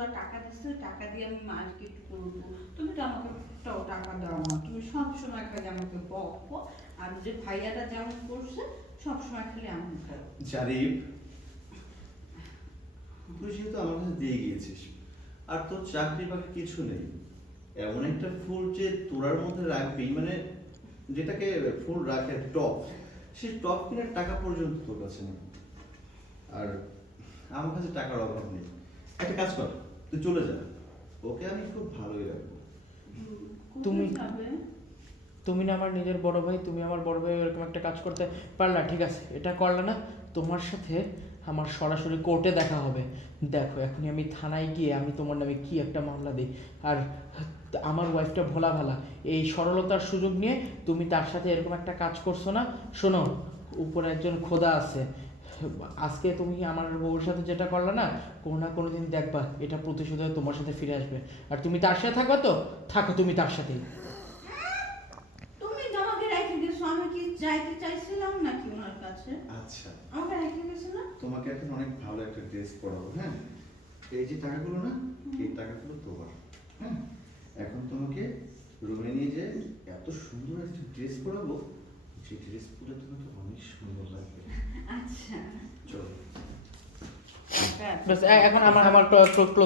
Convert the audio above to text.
কতগুলো টাকা দিচ্ছে, টাকা দিয়ে আমি মার্কেট করবো, তুমি তো আমাকে একটাও টাকা দাও না, তুমি সবসময় খালি আমাকে বকো, আর যে ভাইয়াটা যেমন করছে সবসময় খালি এমন করো। জারিফ, তুই যেহেতু আমার কাছে দিয়ে গিয়েছিস আর তোর চাকরি বাকরি কিছু নেই, এমন একটা ফুল যে তোরার মধ্যে রাখবি, মানে যেটাকে ফুল রাখে টপ, সেই টপ কেনার টাকা পর্যন্ত তোর কাছে নেই। আর আমার কাছে টাকার অভাব নেই। একটা কাজ কর, তুই চলে যা, ওকে আমি খুব ভালোই রাখবো। তুমি তুমি না আমার নিজের বড় ভাই, তুমি আমার বড় ভাই এরকম একটা কাজ করতে পারলা, ঠিক আছে এটা করলে না, তোমার সাথে আমার সরাসরি কোর্টে দেখা হবে। দেখো এখনই আমি থানায় গিয়ে আমি তোমার নামে কি একটা মামলা দিই। আর আমার ওয়াইফটা ভোলা ভালা, এই সরলতার সুযোগ নিয়ে তুমি তার সাথে এরকম একটা কাজ করছো না। শোনো, উপরে একজন খোদা আছে, আজকে তুমি আমার বউর সাথে যেটা করলে না, কোনো না কোনো দিন দেখবা এটা প্রতিশোধ হয়ে তোমার সাথে ফিরে আসবে। আর তুমি তার সাথে থাকবা তো, থাকো তুমি তার সাথেই। তুমি তো আমাকে রেখে গেছো, আমি কি যাইতে চাইছিলাম নাকি ওনার কাছে? আচ্ছা, আমাকে রেখে গেছো না? তোমাকে এখন অনেক ভালো একটা ড্রেস পরাবো। হ্যাঁ, এই যে টাকাগুলো না, এই টাকাগুলো তোমার। হ্যাঁ, এখন তোমাকে রুমে নিয়ে যে এত সুন্দর একটা ড্রেস পরাবো, যে ড্রেস পরে তোমাকে অনেক সুন্দর লাগবে। আচ্ছা চলো। ব্যাস এখন আমার